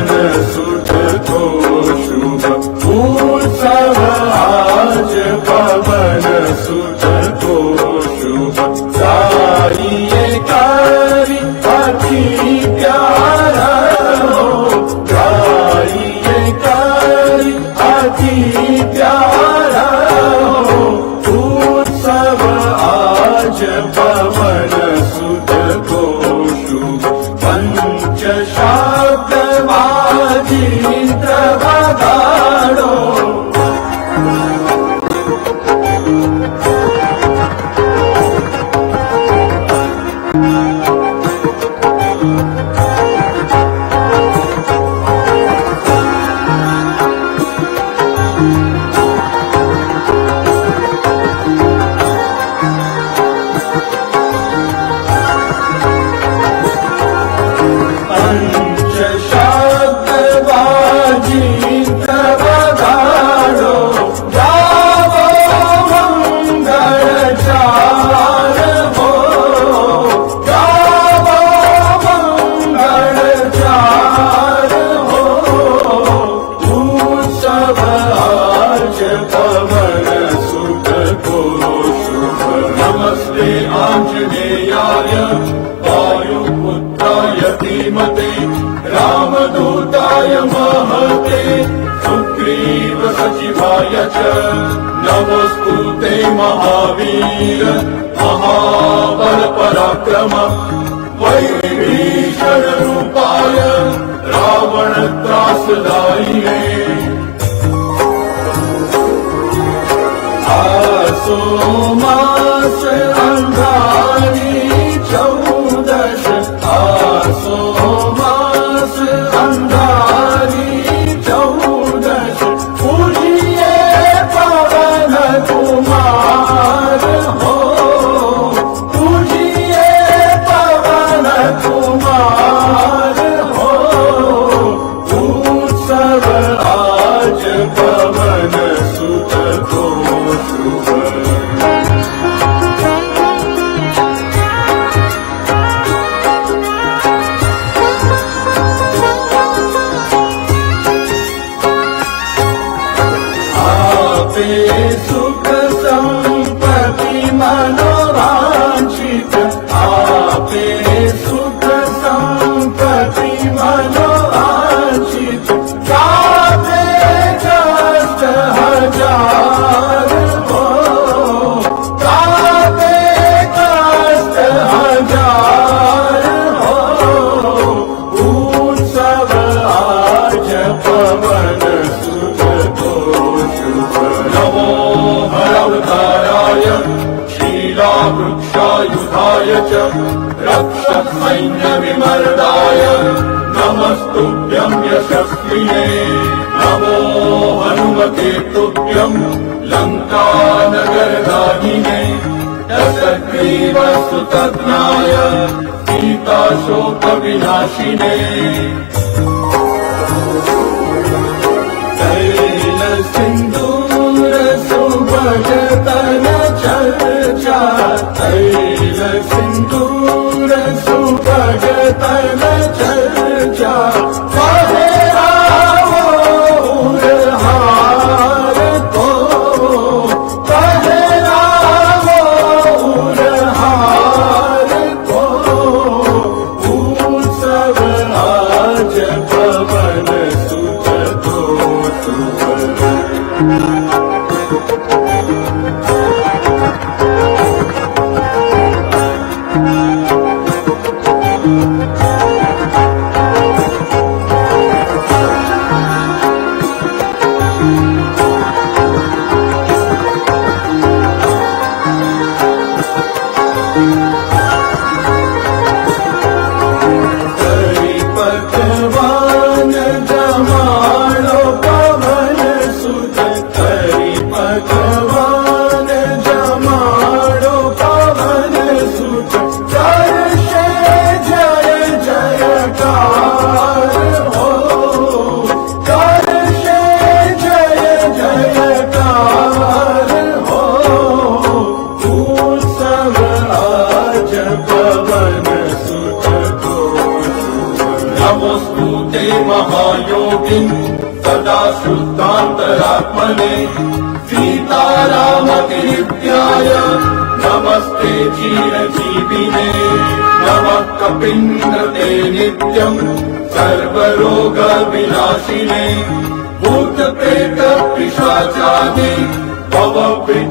पवन सुत को शुभ उत्सव आज पवन सुत को शुभ गाइए करी अति प्यारा हो गाइए करी अति प्यारा हो उत्सव आज पवन सुत को शुभ पंच शब्द वाजित्र बगाड़ो पंच शब्द वाजित्र बगाड़ो गावो मंगल चार हो गावो मंगल चार हो उत्सव आज पवन सुत को शुभ नमस्ते आंजनेयाय वायुपुत्राय धीमते रामदूताय महते सुग्रीव सचिवाय च नमोस्तुते महावीर महाबल पराक्रम वैभीषण रूपाय रावण त्रासदायिने आसो मास अंगारी चौदश आसो मास अंगारी चौदश पूजिए पवन कुमार हो पूजिए पवन कुमार हो उत्सव आज पवन सुत को शुभ आपे सुख संपत्ति मनोवांछित आपे सुख संपत्ति मनोवांछित गाते कष्ट हजार हो गाते कष्ट हजार हो उत्सव आज पवन सुत को शुभ नमो हरवताराय शीलावृक्षायुधाय च रक्षसैन्यविमर्दाय नमस्तुभ्यं यशस्विने नमो हनुमते तुभ्यं लङ्कानगरदाहिने दशग्रीवसुतज्ञाय सीताशोकविनाशिने तैल सिन्दूर सुभगतन चर्चा तैल सिन्दूर सुभगतन चर्चा कहे रावण हार को कहे रावण हार को उत्सव आज पवन सुत को शुभ महायोगिन् सदा शुद्धान्तरात्मने सीतारामतीर्थ्याय नमस्ते चिरजीविने नमः कपीन्द्रते नित्यम् सर्वरोगविनाशिने भूतप्रेतपिशाचादि भवविद्रावणाभिद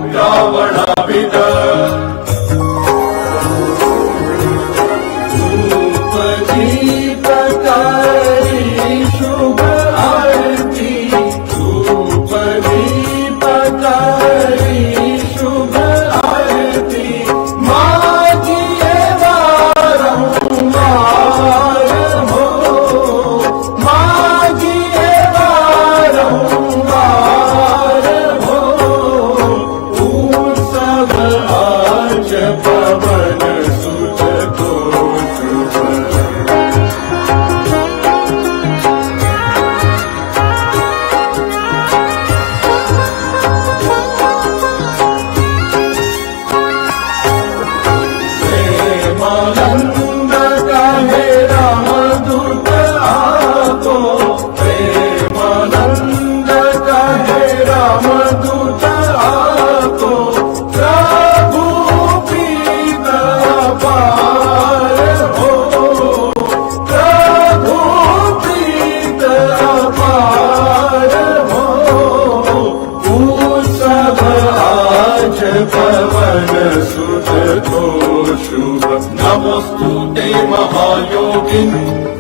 नमोस्तुते महायोगिन्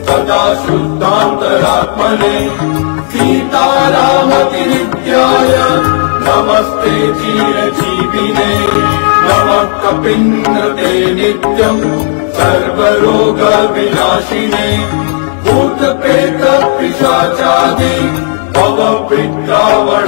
सदा शुद्धान्तरात्मने सीतारामतीर्थ्याय नमस्ते चिरजीविने नमः कपीन्द्रते नित्यम् सर्वरोगविनाशिने भूतप्रेतपिशाचादि भवविद्रावणाभिद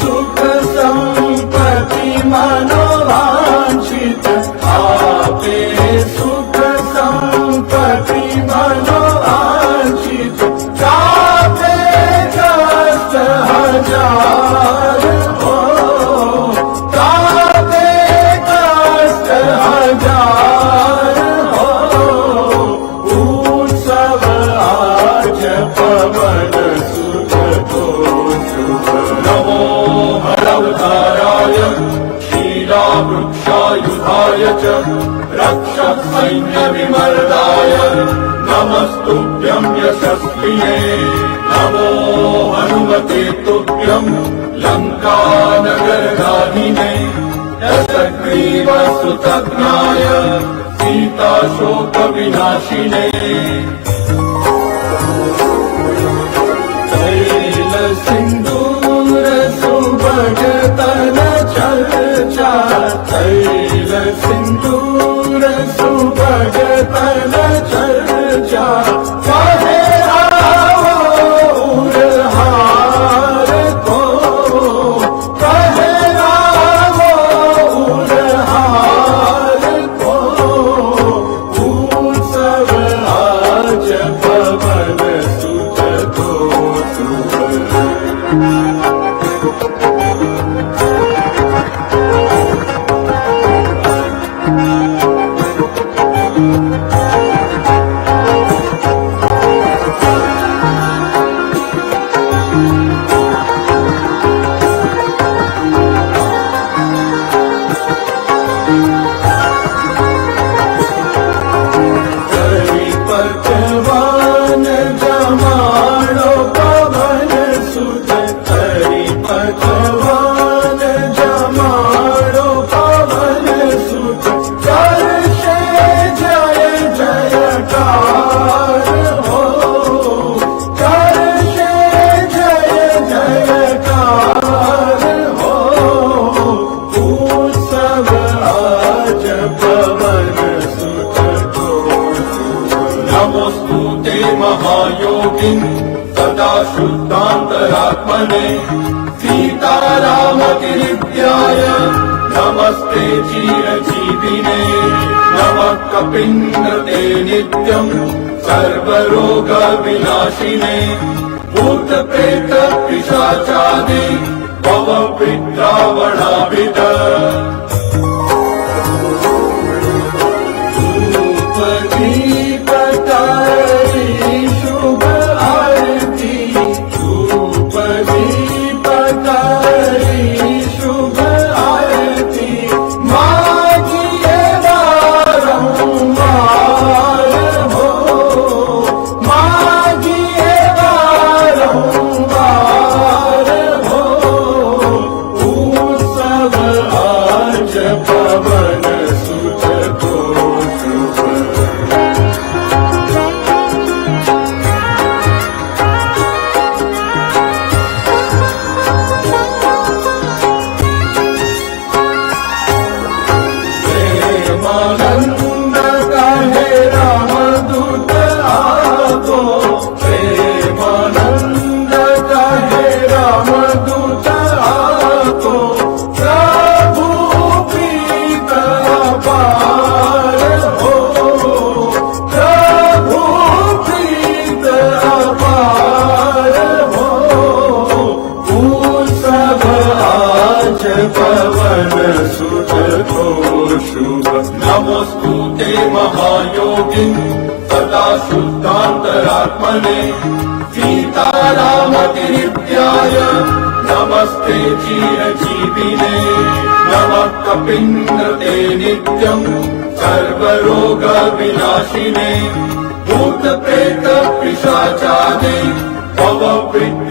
सुख संपत्ति मनोवांछित आपे सुख संपत्ति मनोवांछित कापे कष्ट हजार हो कापे कष्ट हजार हो उत्सव आज पवन सुख तो नमो हरवताराय क्षीरावृक्षायुधाय च रक्षसैन्यविमर्दाय नमस्तुभ्यं यशस्विने नमो हनुमते तुभ्यं लङ्कानगरदाहिने दशग्रीवसुतज्ञाय सीताशोकविनाशिने सिंदूर सुभगतन चर्चा तैल सिंदूर सुभगतन चर्चा चाहे रावण हार को चाहे रावण हार को उत्सव आज महायोगिन् सदा शुद्धान्तरात्मने सीतारामतिरित्याय नमस्ते चिरजीविने नमः कपिन्नते नित्यम् सर्वरोगविनाशिने भूतप्रेत पिशाचादि भवविद्रावणाभिद नमोस्तुते महायोगिन् सदा शुद्धान्तरात्मने सीतारामतिरित्याय नमस्ते चिरजीविने नमः कपिन्नते नित्यम् सर्वरोगविनाशिने भूतप्रेत पिशाचादि भवविद्रावणाभिद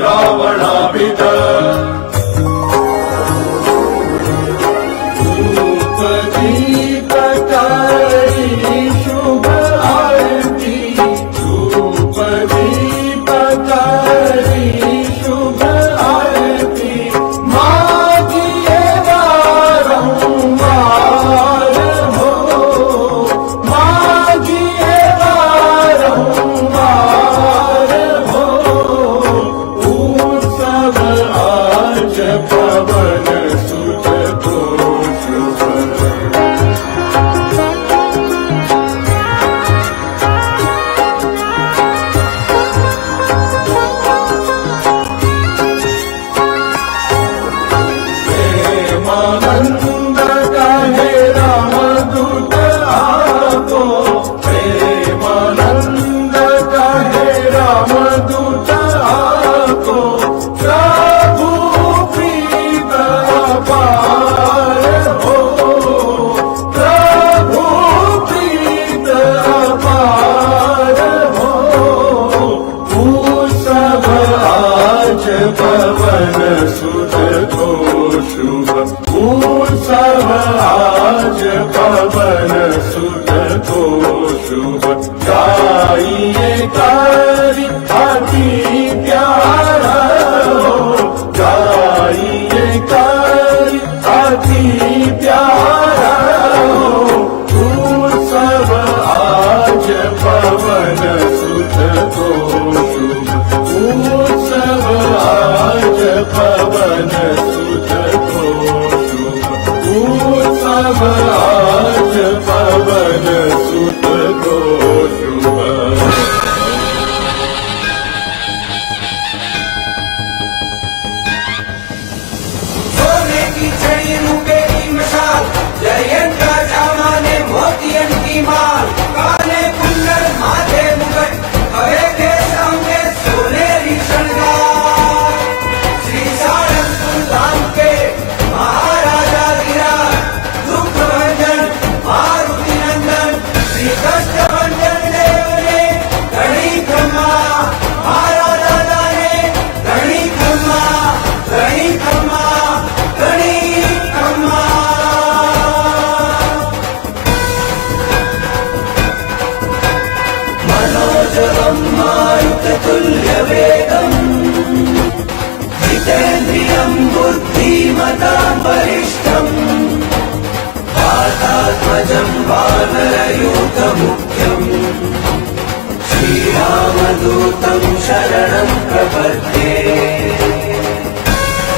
श्रीरामदूतं शरणं प्रपद्ये।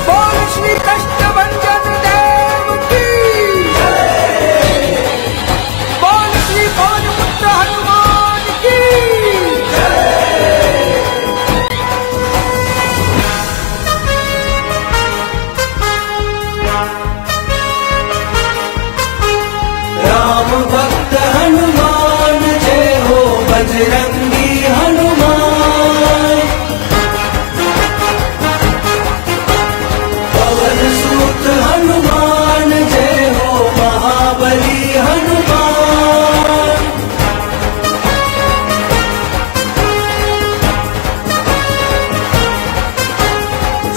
बोल श्री कष्टभंजन देव की बोल श्री पवनपुत्र हनुमान की राम भक्त हनुमान जय हो बजरंगी हनुमान। पवन सुत हनुमान जय हो महाबली हनुमान।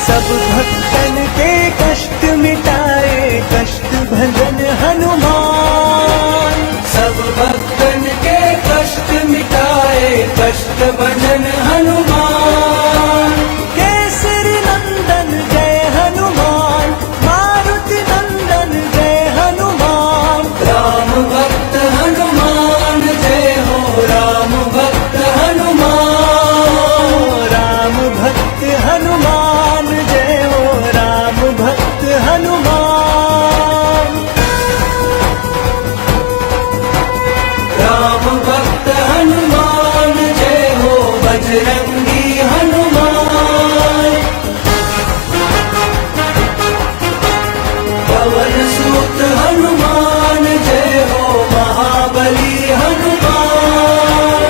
सब भक्तन के कष्ट मिटाए कष्ट भंजन हनुमान। सब भक्तन के कष्ट मिटाए कष्ट भंजन हनुमान। केसरी नंदन जय हनुमान मारुति नंदन जय हनुमान। राम भक्त हनुमान जय हो राम भक्त हनुमान। राम भक्त हनुमान जय हो राम भक्त हनुमान। राम भक्त हनुमान जय हो बजरंगी हनुमान। पवन सुत हनुमान जय हो महाबली हनुमान।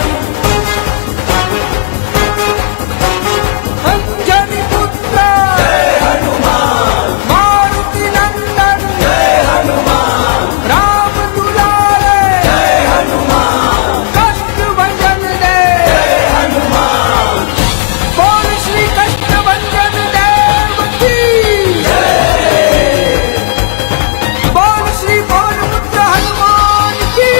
अंजनी पुत्र जय हनुमान मारुति नंदन जय हनुमान राम दुलारे जय हनुमान कष्ट भंजन देव जय हनुमान। बोल श्री कष्टभंजन देव की बोल श्री पवनपुत्र हनुमान की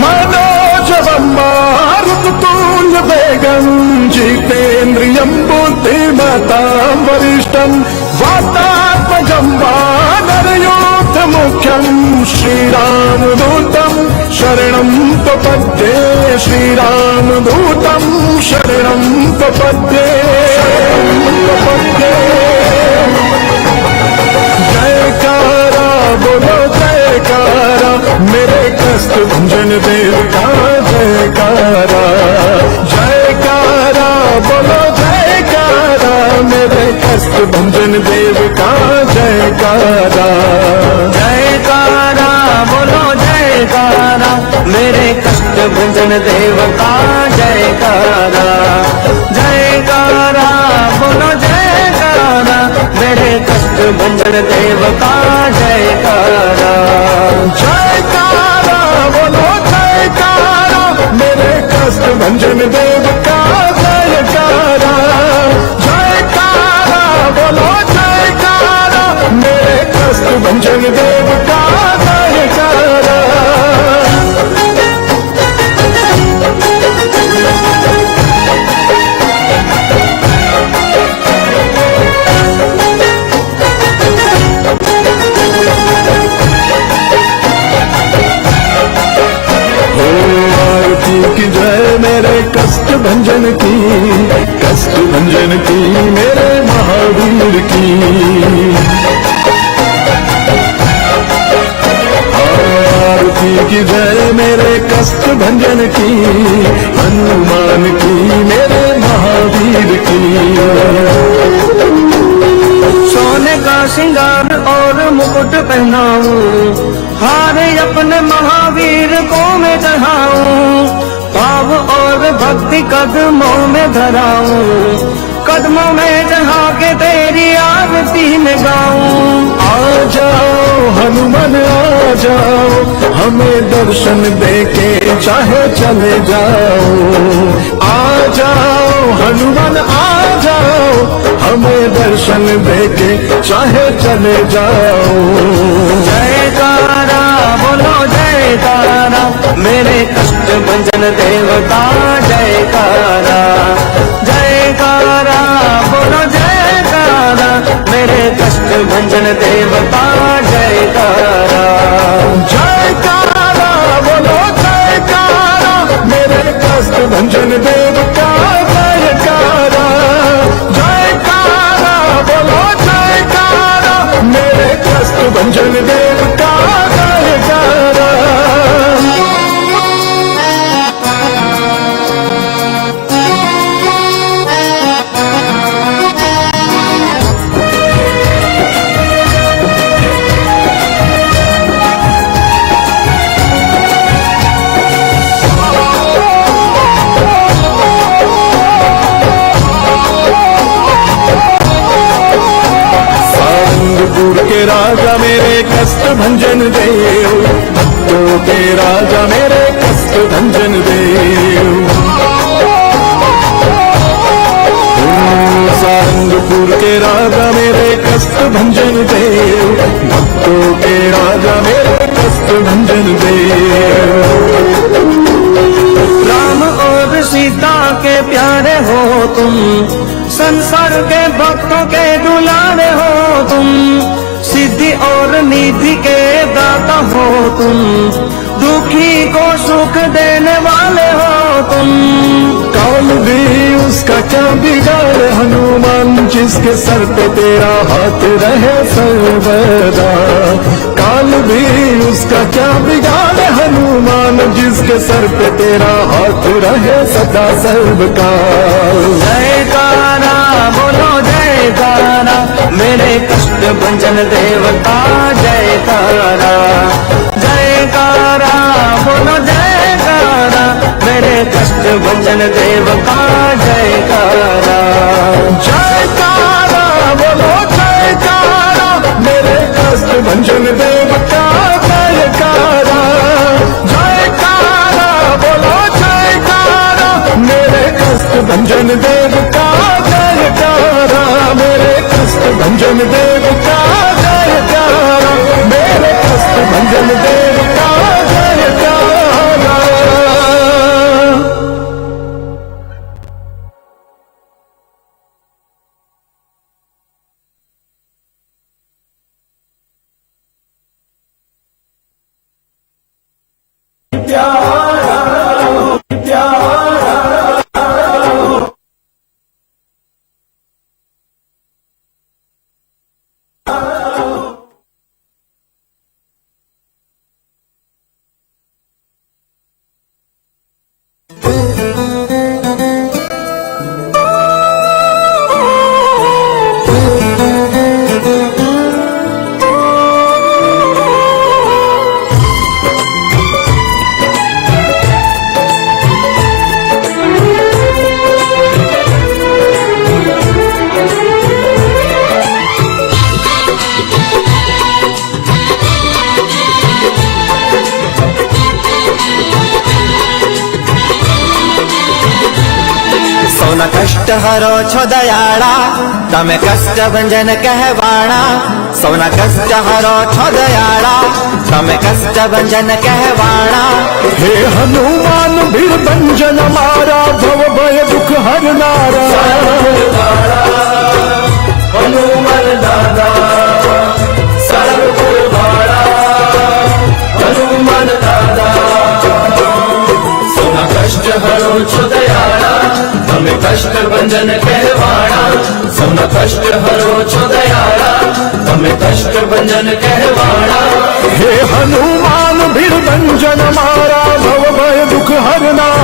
मनोजवं मारुततुल्यवेगं जितेन्द्रियं बुद्धिमतां वरिष्ठं वातात्मजं वानरयूथमुख्यं श्रीरामदूतं शरणं प्रपद्ये। श्रीरामदूतं शरणं प्रपद्ये। जयकारा बोलो जयकारा मेरे कष्ट भंजन देव का जयकारा। जयकारा बोलो जयकारा मेरे कष्ट भंजन देव का जयकारा। जयकारा बोलो जयकारा मेरे कष्ट भंजन देव का जयकारा। जयकारा बोलो जयकारा मेरे कष्ट भंजन देव का जयकारा। जयकारा बोलो जयकारा मेरे कष्ट भंजन देव का जयकारा। जयकारा बोलो जयकारा मेरे कष्ट भंजन देव का जयकारा। आरती की जय मेरे कष्ट भंजन की मेरे महावीर की। आरती की जय मेरे कष्ट भंजन की हनुमान की मेरे महावीर की। सोने का श्रृंगार और मुकुट पहनाऊं हारे अपने महावीर को मैं चढ़ाऊं। भाव और भक्ति कदमों में धराऊं कदमों में चढ़ा के तेरी आरती में गाऊं। आ जाओ हनुमान आ जाओ हमें दर्शन देके चाहे चले जाओ। आ जाओ हनुमान आ जाओ हमें दर्शन देके चाहे चले जाओ। जयकारा बोलो जयकारा देवता जयकारा जयकारा बोलो जयकारा मेरे कष्ट भंजन देवता जयकारा जयकारा बोलो जयकारा मेरे कष्ट भंजन देवता जयकारा जयकारा बोलो जयकारा मेरे कष्ट भंजन देवता जयकारा सारंगपुर के राजा मेरे कष्ट भंजन देव भक्तों के राजा मेरे कष्ट भंजन देव सारंगपुर के राजा मेरे कष्ट भंजन देव भक्तों के राजा मेरे कष्ट भंजन देव राम और सीता के प्यारे हो तुम संसार के भक्तों के दुलारे हो तुम सिद्धि और निधि के दाता हो तुम दुखी को सुख देने वाले हो तुम काल भी उसका क्या बिगाड़ हनुमान जिसके सर पे तेरा हाथ रहे सर्वदा काल भी उसका क्या बिगाड़ हनुमान जिसके सर पे तेरा हाथ रहे सदा सर्वकाल जयकारा बोलो जयकारा मेरे कष्ट भंजन देवता जयकारा जयकारा बोलो जयकारा मेरे कष्ट भंजन देवता जयकारा जयकारा बोलो जयकारा मेरे कष्ट भंजन देवता जयकारा जयकारा बोलो जयकारा मेरे कष्ट भंजन देवता जयकारा मेरे कष्ट भंजन देवता जयकारा मेरे कष्ट भंजन देवता जयकारा સૌના કષ્ટ હરો છો દયાળા તમે કષ્ટ ભંજન કહેવાણા સૌના કષ્ટ હરો છો દયાળા તમે કષ્ટ ભંજન કહેવાણા हे हनुमान भीर भंजन मारा भव भय दुख हरनारा हनुमान दादा सर्वपुरवाड़ा हनुमान दादा सोना कष्ट हरो छो दयाळा हमें कष्ट भंजन कहवाड़ा सोना कष्ट हरो छो दयाळा हमें कष्ट भंजन कहवाड़ा हे हनुमान भीर भंजन मारा भव भय दुख हरनारा